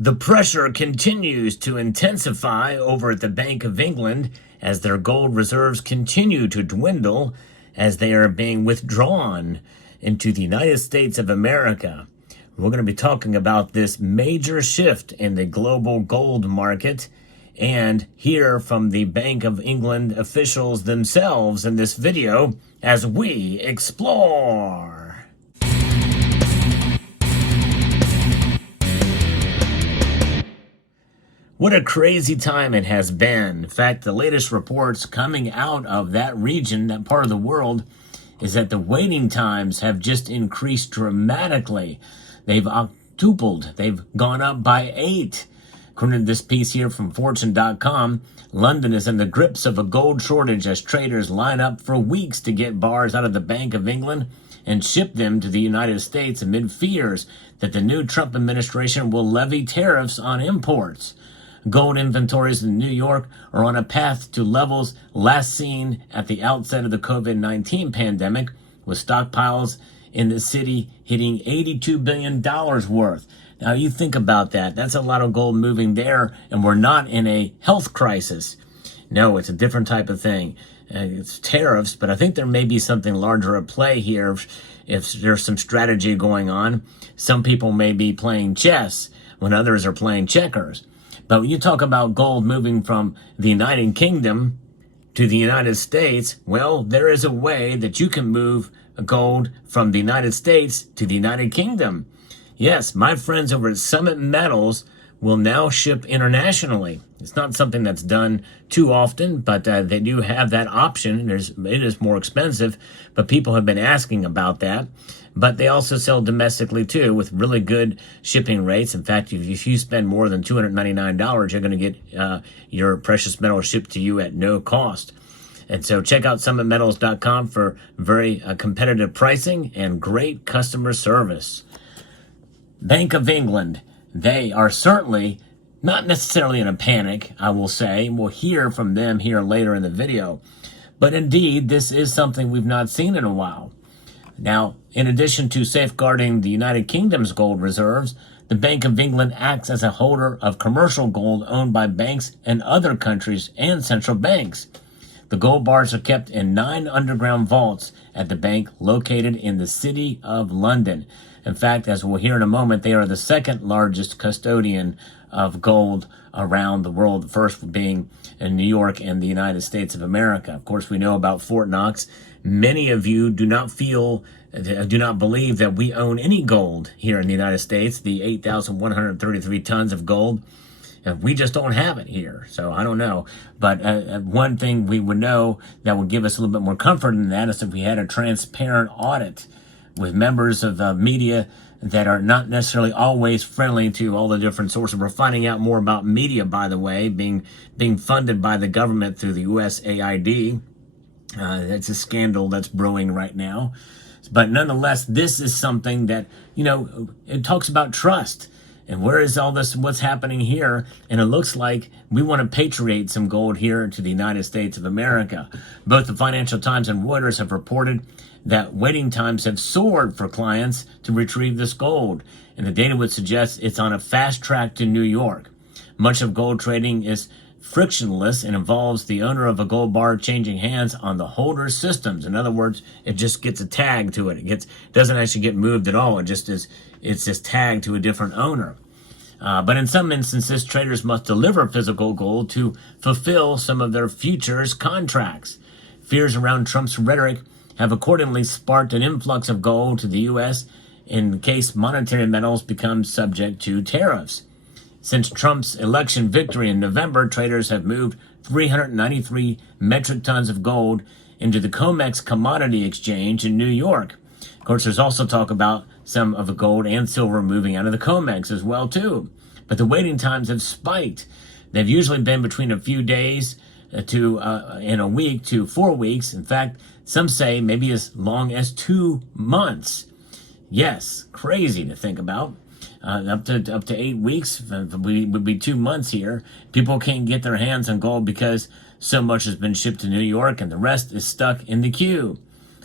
The pressure continues to intensify over at the Bank of England as their gold reserves continue to dwindle as they are being withdrawn into the United States of America. We're going to be talking about this major shift in the global gold market and hear from the Bank of England officials themselves in this video as we explore. What a crazy time it has been. In fact, the latest reports coming out of that region, that part of the world, is that the waiting times have just increased dramatically. They've octupled. They've gone up by 8. According to this piece here from Fortune.com, London is in the grips of a gold shortage as traders line up for weeks to get bars out of the Bank of England and ship them to the United States amid fears that the new Trump administration will levy tariffs on imports. Gold inventories in New York are on a path to levels last seen at the outset of the COVID-19 pandemic, with stockpiles in the city hitting $82 billion worth. Now, you think about that. That's a lot of gold moving there, and we're not in a health crisis. No, it's a different type of thing. It's tariffs, but I think there may be something larger at play here if there's some strategy going on. Some people may be playing chess when others are playing checkers. But when you talk about gold moving from the United Kingdom to the United States, well, there is a way that you can move gold from the United States to the United Kingdom. Yes, my friends over at Summit Metals will now ship internationally. It's not something that's done too often, but they do have that option. It is more expensive, but people have been asking about that. But they also sell domestically too with really good shipping rates. In fact, if you spend more than $299, you're going to get your precious metal shipped to you at no cost. And so check out summitmetals.com for very competitive pricing and great customer service. Bank of England, they are certainly not necessarily in a panic, I will say. We'll hear from them here later in the video. But indeed, this is something we've not seen in a while. Now, in addition to safeguarding the United Kingdom's gold reserves, the Bank of England acts as a holder of commercial gold owned by banks in other countries and central banks. The gold bars are kept in 9 underground vaults at the bank located in the city of London. In fact, as we'll hear in a moment, they are the second largest custodian of gold around the world, the first being in New York and the United States of America. Of course, we know about Fort Knox. Many of you do not believe that we own any gold here in the United States, the 8,133 tons of gold. We just don't have it here, so I don't know. But one thing we would know that would give us a little bit more comfort in that is if we had a transparent audit with members of the media that are not necessarily always friendly to all the different sources. We're finding out more about media, by the way, being funded by the government through the USAID. That's a scandal that's brewing right now. But nonetheless, this is something that, it talks about trust. And where is all this, what's happening here? And it looks like we want to patriate some gold here to the United States of America. Both the Financial Times and Reuters have reported that waiting times have soared for clients to retrieve this gold. And the data would suggest it's on a fast track to New York. Much of gold trading is frictionless and involves the owner of a gold bar changing hands on the holder's systems. In other words, it just gets a tag to it. It doesn't actually get moved at all. It's just tagged to a different owner. But in some instances, traders must deliver physical gold to fulfill some of their futures contracts. Fears around Trump's rhetoric have accordingly sparked an influx of gold to the U.S. in case monetary metals become subject to tariffs. Since Trump's election victory in November, traders have moved 393 metric tons of gold into the COMEX Commodity Exchange in New York. Of course, there's also talk about some of the gold and silver moving out of the COMEX as well, too. But the waiting times have spiked. They've usually been between a few days in a week to 4 weeks. In fact, some say maybe as long as 2 months. Yes, crazy to think about. Up to 8 weeks would be 2 months here. People can't get their hands on gold because so much has been shipped to New York and the rest is stuck in the queue.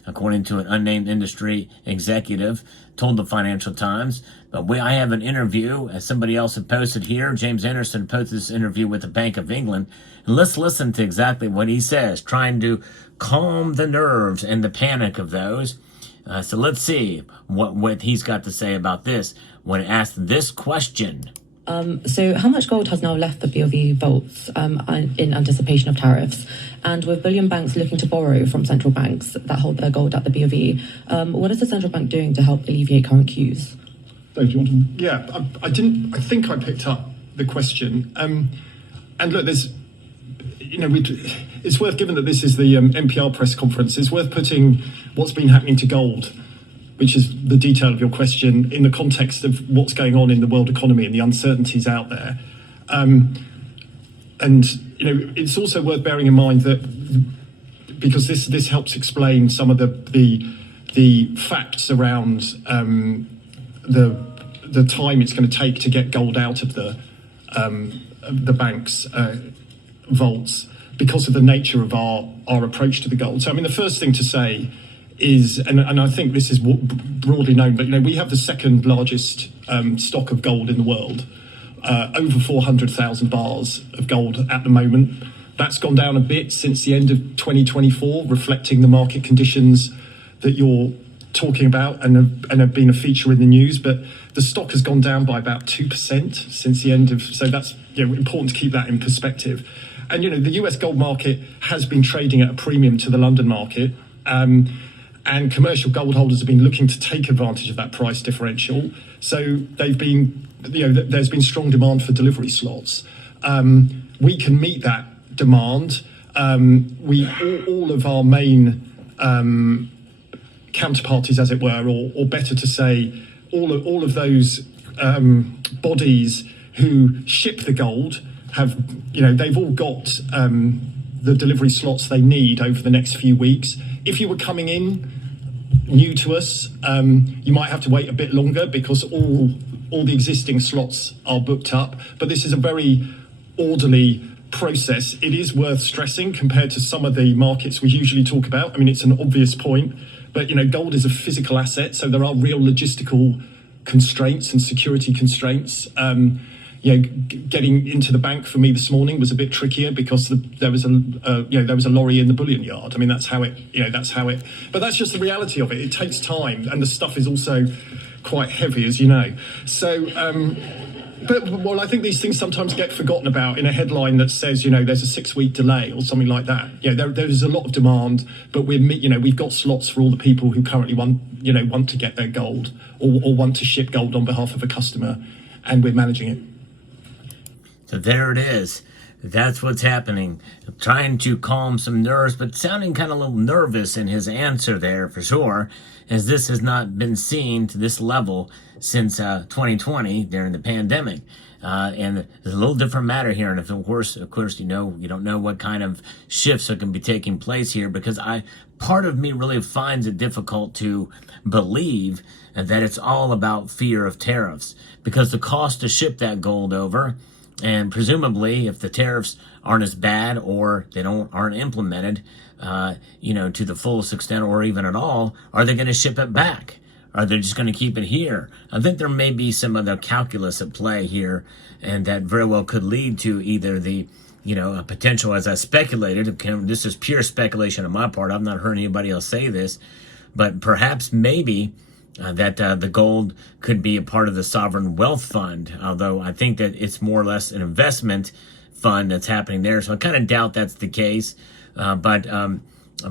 According to an unnamed industry executive told the Financial Times, But I have an interview, as somebody else had posted here. James Anderson posted this interview with the Bank of England. And let's listen to exactly what he says, trying to calm the nerves and the panic of those. So let's see what he's got to say about this when asked this question. So how much gold has now left the BOV vaults in anticipation of tariffs? And with bullion banks looking to borrow from central banks that hold their gold at the BOV, what is the central bank doing to help alleviate current queues? Dave, do you want to? Yeah, I think I picked up the question. And look, there's, it's worth, given that this is the NPR press conference, it's worth putting what's been happening to gold, which is the detail of your question, in the context of what's going on in the world economy and the uncertainties out there. And, it's also worth bearing in mind that, because this helps explain some of the facts around the time it's going to take to get gold out of the bank's vaults, because of the nature of our approach to the gold. So, I mean, the first thing to say is, and I think this is broadly known, but we have the second largest stock of gold in the world, over 400,000 bars of gold at the moment. That's gone down a bit since the end of 2024, reflecting the market conditions that you're talking about and have been a feature in the news. But the stock has gone down by about 2% since the end of, so that's important to keep that in perspective. And the US gold market has been trading at a premium to the London market. And commercial gold holders have been looking to take advantage of that price differential. So they've been, there's been strong demand for delivery slots. We can meet that demand. All of our main counterparties, as it were, or better to say, all of those bodies who ship the gold have, they've all got the delivery slots they need over the next few weeks. If you were coming in new to us, you might have to wait a bit longer because all the existing slots are booked up. But this is a very orderly process. It is worth stressing compared to some of the markets we usually talk about. I mean, it's an obvious point, but gold is a physical asset, so there are real logistical constraints and security constraints. Getting into the bank for me this morning was a bit trickier because there was a lorry in the bullion yard. I mean, that's how it. But that's just the reality of it. It takes time, and the stuff is also quite heavy, as you know. So, but I think these things sometimes get forgotten about in a headline that says, there's a 6-week delay or something like that. There is a lot of demand, but we've got slots for all the people who currently want to get their gold or want to ship gold on behalf of a customer, and we're managing it. So there it is. That's what's happening. Trying to calm some nerves, but sounding kind of a little nervous in his answer there for sure, as this has not been seen to this level since 2020 during the pandemic. And there's a little different matter here. And of course, you don't know what kind of shifts are going to be taking place here, because part of me really finds it difficult to believe that it's all about fear of tariffs, because the cost to ship that gold over, and presumably, if the tariffs aren't as bad or they aren't implemented, to the fullest extent or even at all, are they going to ship it back? Are they just going to keep it here? I think there may be some other calculus at play here, and that very well could lead to either the, a potential, as I speculated. This is pure speculation on my part. I've not heard anybody else say this, but perhaps maybe that the gold could be a part of the sovereign wealth fund, although I think that it's more or less an investment fund that's happening there. So I kind of doubt that's the case,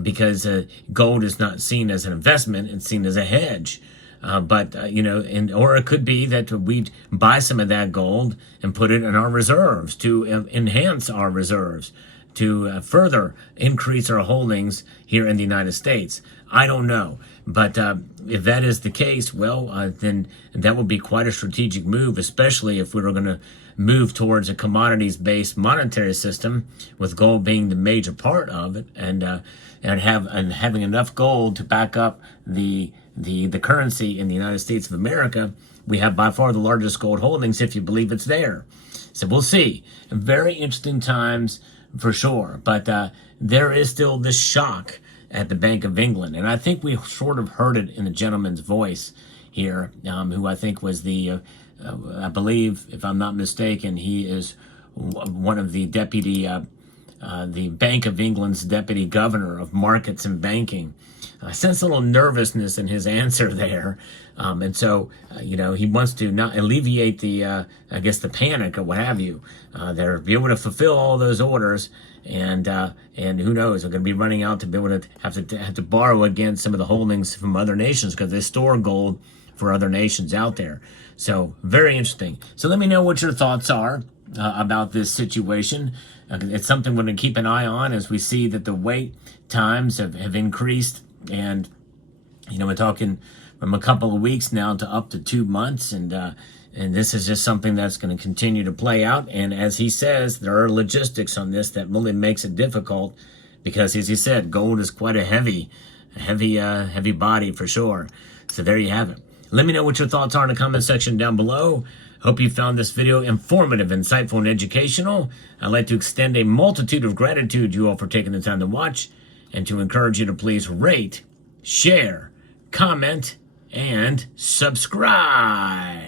because gold is not seen as an investment, it's seen as a hedge. Or it could be that we'd buy some of that gold and put it in our reserves to enhance our reserves, to further increase our holdings here in the United States. I don't know. But if that is the case, then that would be quite a strategic move, especially if we were going to move towards a commodities-based monetary system, with gold being the major part of it, and having enough gold to back up the currency in the United States of America. We have by far the largest gold holdings, if you believe it's there. So we'll see. Very interesting times for sure. But there is still this shock at the Bank of England. And I think we sort of heard it in the gentleman's voice here, who I think was I believe, if I'm not mistaken, he is one of the the Bank of England's deputy governor of markets and banking. I sense a little nervousness in his answer there. And so, he wants to not alleviate the panic or what have you. They're be able to fulfill all those orders. And who knows, we're going to be running out to be able to have to borrow against some of the holdings from other nations because they store gold for other nations out there. So very interesting. So let me know what your thoughts are about this situation. It's something we're going to keep an eye on as we see that the wait times have increased. And, we're talking from a couple of weeks now to up to 2 months. And this is just something that's going to continue to play out. And as he says, there are logistics on this that really makes it difficult because, as he said, gold is quite a heavy body for sure. So there you have it. Let me know what your thoughts are in the comment section down below. Hope you found this video informative, insightful, and educational. I'd like to extend a multitude of gratitude to you all for taking the time to watch and to encourage you to please rate, share, comment, and subscribe.